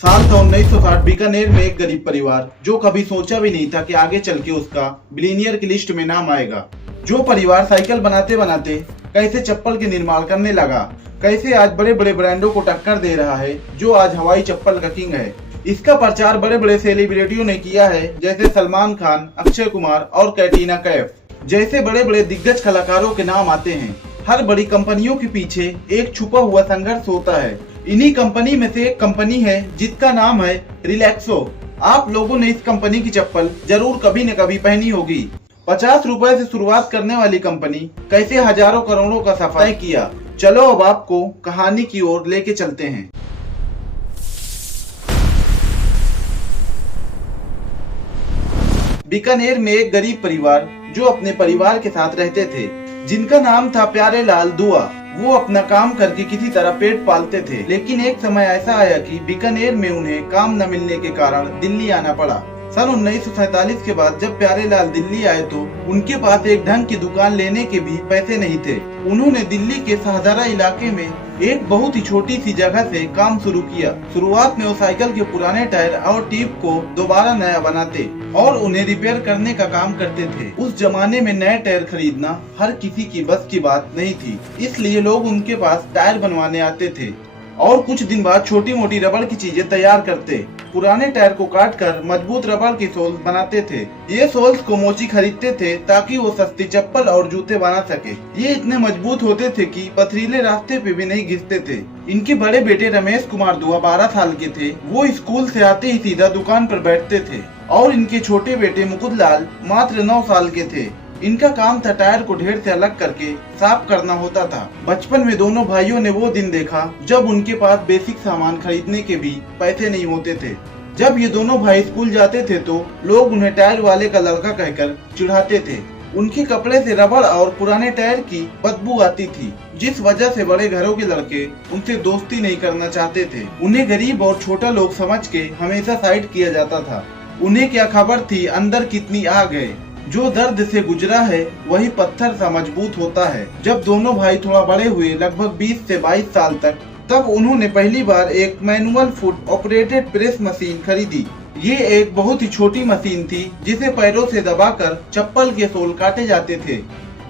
साल था 1960। बीकानेर में एक गरीब परिवार, जो कभी सोचा भी नहीं था कि आगे चल के उसका बिलियनियर की लिस्ट में नाम आएगा। जो परिवार साइकिल बनाते बनाते कैसे चप्पल के निर्माण करने लगा, कैसे आज बड़े बड़े ब्रांडों को टक्कर दे रहा है, जो आज हवाई चप्पल का किंग है। इसका प्रचार बड़े बड़े सेलिब्रिटियों ने किया है, जैसे सलमान खान, अक्षय कुमार और कैटरीना कैफ जैसे बड़े बड़े दिग्गज कलाकारों के नाम आते हैं। हर बड़ी कंपनियों के पीछे एक छुपा हुआ संघर्ष होता है। इन्हीं कंपनी में से एक कंपनी है जिसका नाम है रिलैक्सो। आप लोगों ने इस कंपनी की चप्पल जरूर कभी न कभी पहनी होगी। 50 रुपए से शुरुआत करने वाली कंपनी कैसे हजारों करोड़ों का सफाई किया। चलो अब आपको कहानी की ओर लेके चलते हैं। बीकानेर में एक गरीब परिवार, जो अपने परिवार के साथ रहते थे, जिनका नाम था प्यारे लाल दुआ। वो अपना काम करके किसी तरह पेट पालते थे, लेकिन एक समय ऐसा आया कि बीकानेर में उन्हें काम न मिलने के कारण दिल्ली आना पड़ा। सन 1947 के बाद जब प्यारे लाल दिल्ली आए तो उनके पास एक ढंग की दुकान लेने के भी पैसे नहीं थे। उन्होंने दिल्ली के शाहदरा इलाके में एक बहुत ही छोटी सी जगह से काम शुरू किया। शुरुआत में वो साइकिल के पुराने टायर और टीप को दोबारा नया बनाते और उन्हें रिपेयर करने का काम करते थे। उस जमाने में नए टायर खरीदना हर किसी की बस की बात नहीं थी, इसलिए लोग उनके पास टायर बनवाने आते थे और कुछ दिन बाद छोटी मोटी रबड़ की चीजें तैयार करते। पुराने टायर को काट कर मजबूत रबड़ की सोल्स बनाते थे। ये सोल्स को मोची खरीदते थे ताकि वो सस्ती चप्पल और जूते बना सके। ये इतने मजबूत होते थे कि पथरीले रास्ते पे भी नहीं घिसते थे। इनके बड़े बेटे रमेश कुमार दुआ 12 साल के थे। वो स्कूल से आते ही सीधा दुकान पर बैठते थे और इनके छोटे बेटे मुकुंद लाल मात्र 9 साल के थे। इनका काम था टायर को ढेर से अलग करके साफ करना होता था। बचपन में दोनों भाइयों ने वो दिन देखा जब उनके पास बेसिक सामान खरीदने के भी पैसे नहीं होते थे। जब ये दोनों भाई स्कूल जाते थे तो लोग उन्हें टायर वाले का लड़का कहकर चिढ़ाते थे। उनके कपड़े से रबड़ और पुराने टायर की बदबू आती थी, जिस वजह से बड़े घरों के लड़के उनसे दोस्ती नहीं करना चाहते थे। उन्हें गरीब और छोटा लोग समझ के हमेशा साइड किया जाता था। उन्हें क्या खबर थी अंदर कितनी आग है। जो दर्द से गुजरा है वही पत्थर सा मजबूत होता है। जब दोनों भाई थोड़ा बड़े हुए, लगभग 20 से 22 साल तक, तब उन्होंने पहली बार एक manual foot operated press machine खरीदी। ये एक बहुत ही छोटी मशीन थी जिसे पैरों से दबाकर चप्पल के सोल काटे जाते थे।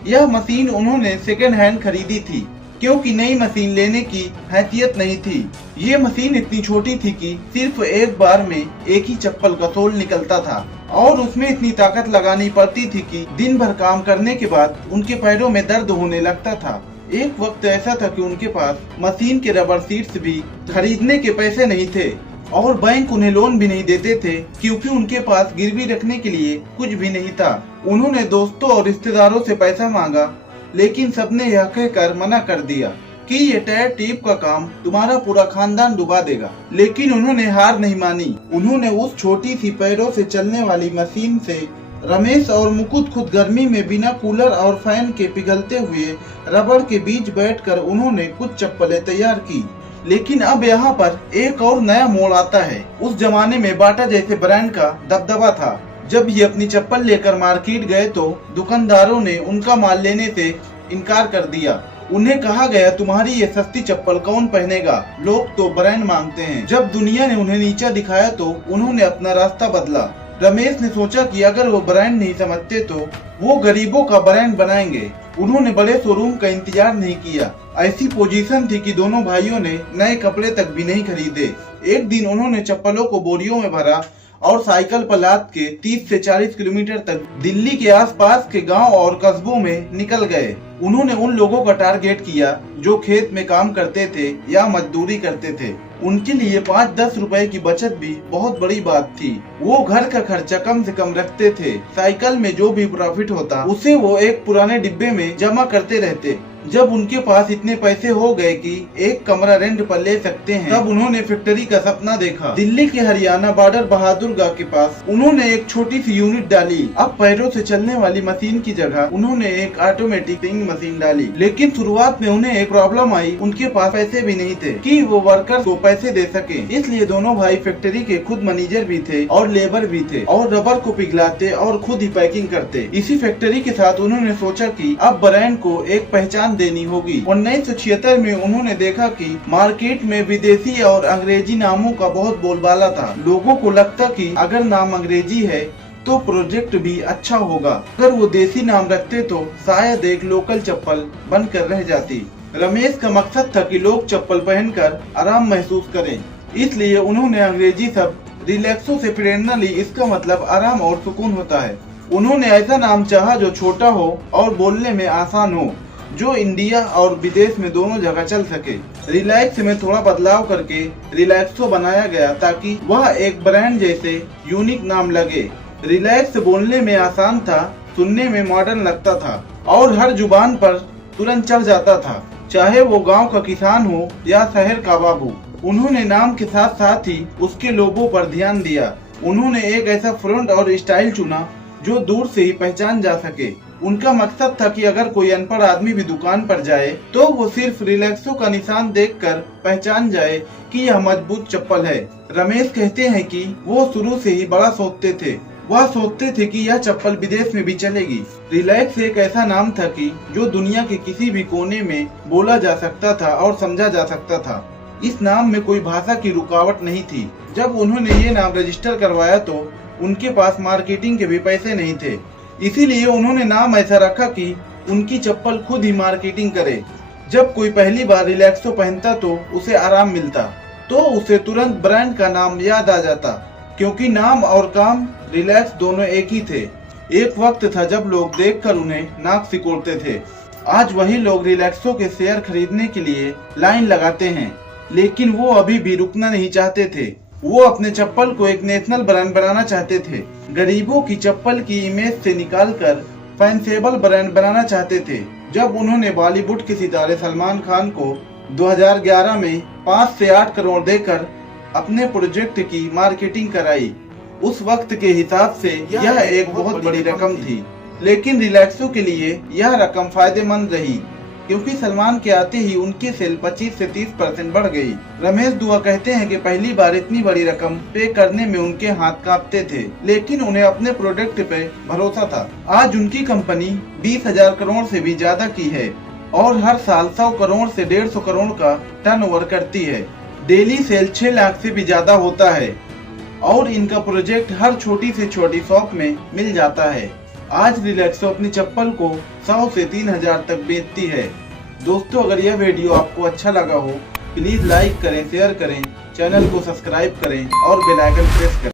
यह मशीन उन्होंने सेकेंड हैंड खरीदी थी, क्योंकि नई मशीन लेने की हैसियत नहीं थी। ये मशीन इतनी छोटी थी कि सिर्फ एक बार में एक ही चप्पल का सोल निकलता था और उसमें इतनी ताकत लगानी पड़ती थी कि दिन भर काम करने के बाद उनके पैरों में दर्द होने लगता था। एक वक्त ऐसा था कि उनके पास मशीन के रबर सीट्स भी खरीदने के पैसे नहीं थे और बैंक उन्हें लोन भी नहीं देते थे, क्योंकि उनके पास गिरवी रखने के लिए कुछ भी नहीं था। उन्होंने दोस्तों और रिश्तेदारों से पैसा मांगा, लेकिन सबने यह कहकर मना कर दिया कि ये टायर टीप का काम तुम्हारा पूरा खानदान डुबा देगा। लेकिन उन्होंने हार नहीं मानी। उन्होंने उस छोटी सी पैरों से चलने वाली मशीन से रमेश और मुकुंद खुद गर्मी में बिना कूलर और फैन के पिघलते हुए रबड़ के बीच बैठकर उन्होंने कुछ चप्पलें तैयार की। लेकिन अब यहाँ पर एक और नया मोड़ आता है। उस जमाने में बाटा जैसे ब्रांड का दबदबा था। जब ये अपनी चप्पल लेकर मार्केट गए तो दुकानदारों ने उनका माल लेने से इनकार कर दिया। उन्हें कहा गया, तुम्हारी ये सस्ती चप्पल कौन पहनेगा, लोग तो ब्रांड मांगते हैं। जब दुनिया ने उन्हें नीचा दिखाया तो उन्होंने अपना रास्ता बदला। रमेश ने सोचा कि अगर वो ब्रांड नहीं समझते तो वो गरीबों का ब्रांड बनाएंगे। उन्होंने बड़े शोरूम का इंतजार नहीं किया। ऐसी पोजीशन थी कि दोनों भाइयों ने नए कपड़े तक भी नहीं खरीदे। एक दिन उन्होंने चप्पलों को बोरियों में भरा और साइकिल पर लाद के 30 से 40 किलोमीटर तक दिल्ली के आसपास के गांव और कस्बों में निकल गए। उन्होंने उन लोगों का टारगेट किया जो खेत में काम करते थे या मजदूरी करते थे। उनके लिए 5-10 रुपए की बचत भी बहुत बड़ी बात थी। वो घर का खर्चा कम से कम रखते थे। साइकिल में जो भी प्रॉफिट होता उसे वो एक पुराने डिब्बे में जमा करते रहते। जब उनके पास इतने पैसे हो गए कि एक कमरा रेंट पर ले सकते हैं, तब उन्होंने फैक्ट्री का सपना देखा। दिल्ली के हरियाणा बॉर्डर बहादुरगढ़ के पास उन्होंने एक छोटी सी यूनिट डाली। अब पैरों से चलने वाली मशीन की जगह उन्होंने एक ऑटोमेटिक मशीन डाली। लेकिन शुरुआत में उन्हें एक प्रॉब्लम आई, उनके पास पैसे भी नहीं थे कि वो वर्कर्स को पैसे दे सके। इसलिए दोनों भाई फैक्ट्री के खुद मैनेजर भी थे और लेबर भी थे और रबर को पिघलाते और खुद ही पैकिंग करते। इसी फैक्ट्री के साथ उन्होंने सोचा कि अब ब्रांड को एक पहचान देनी होगी। 1976 में उन्होंने देखा कि मार्केट में विदेशी और अंग्रेजी नामों का बहुत बोलबाला था। लोगों को लगता कि अगर नाम अंग्रेजी है तो प्रोजेक्ट भी अच्छा होगा, अगर वो देसी नाम रखते तो शायद एक लोकल चप्पल बनकर रह जाती। रमेश का मकसद था कि लोग चप्पल पहनकर आराम महसूस करें, इसलिए उन्होंने अंग्रेजी शब्द रिलैक्सो से प्रेरणा ली। इसका मतलब आराम और सुकून होता है। उन्होंने ऐसा नाम चाहा जो छोटा हो और बोलने में आसान हो, जो इंडिया और विदेश में दोनों जगह चल सके। रिलैक्स में थोड़ा बदलाव करके रिलैक्सो बनाया गया ताकि वह एक ब्रांड जैसे यूनिक नाम लगे। रिलैक्स बोलने में आसान था, सुनने में मॉडर्न लगता था और हर जुबान पर तुरंत चढ़ जाता था, चाहे वो गांव का किसान हो या शहर का बाबू। उन्होंने नाम के साथ साथ ही उसके लोगों पर ध्यान दिया। उन्होंने एक ऐसा फ्रंट और स्टाइल चुना जो दूर से ही पहचान जा सके। उनका मकसद था कि अगर कोई अनपढ़ आदमी भी दुकान पर जाए तो वो सिर्फ रिलैक्सो का निशान देखकर पहचान जाए कि यह मजबूत चप्पल है। रमेश कहते हैं कि वो शुरू से ही बड़ा सोचते थे। वह सोचते थे कि यह चप्पल विदेश में भी चलेगी। रिलैक्स एक ऐसा नाम था कि जो दुनिया के किसी भी कोने में बोला जा सकता था और समझा जा सकता था। इस नाम में कोई भाषा की रुकावट नहीं थी। जब उन्होंने ये नाम रजिस्टर करवाया तो उनके पास मार्केटिंग के भी पैसे नहीं थे, इसीलिए उन्होंने नाम ऐसा रखा कि उनकी चप्पल खुद ही मार्केटिंग करे। जब कोई पहली बार रिलैक्सो पहनता तो उसे आराम मिलता, तो उसे तुरंत ब्रांड का नाम याद आ जाता, क्योंकि नाम और काम रिलैक्स दोनों एक ही थे। एक वक्त था जब लोग देखकर उन्हें नाक सिकोड़ते थे। आज वही लोग रिलैक्सो के शेयर खरीदने के लिए लाइन लगाते हैं, लेकिन वो अभी भी रुकना नहीं चाहते थे। वो अपने चप्पल को एक नेशनल ब्रांड बनाना चाहते थे। गरीबों की चप्पल की इमेज से निकालकर फैंसेबल ब्रांड बनाना चाहते थे। जब उन्होंने बॉलीवुड के सितारे सलमान खान को 2011 में 5 से 8 करोड़ देकर अपने प्रोजेक्ट की मार्केटिंग कराई, उस वक्त के हिसाब से यह एक बहुत बड़ी रकम थी। लेकिन रिलैक्सो के लिए यह रकम फायदेमंद रही, क्योंकि सलमान के आते ही उनकी सेल 25 से 30% बढ़ गई। रमेश दुआ कहते हैं कि पहली बार इतनी बड़ी रकम पे करने में उनके हाथ कांपते थे, लेकिन उन्हें अपने प्रोडक्ट पे भरोसा था। आज उनकी कंपनी 20,000 करोड़ से भी ज्यादा की है और हर साल 100 करोड़ से 150 करोड़ का टर्नओवर करती है। डेली सेल 6 लाख से भी ज्यादा होता है और इनका प्रोजेक्ट हर छोटी से छोटी शॉप में मिल जाता है। आज रिलैक्सो अपनी चप्पल को 100 से 3,000 तक बेचती है। दोस्तों, अगर यह वीडियो आपको अच्छा लगा हो प्लीज लाइक करें, शेयर करें, चैनल को सब्सक्राइब करें और बेल आइकन प्रेस करें।